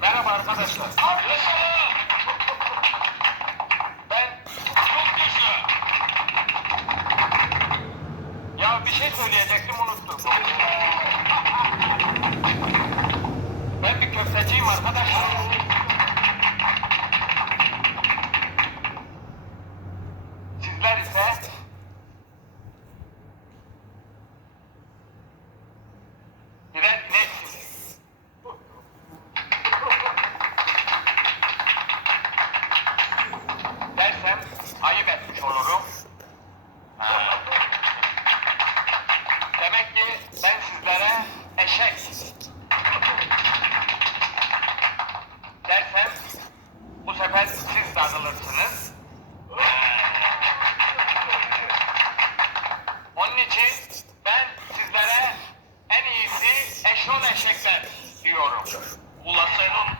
Merhaba arkadaşlar. Ben çok güçlü. Ya bir şey söyleyecektim unuttum. Ben bir köfteciyim arkadaşlar. Demek ki ben sizlere eşek dersem bu sefer siz darılırsınız. Onun için ben sizlere en iyisi eşol eşekler diyorum. Ula senin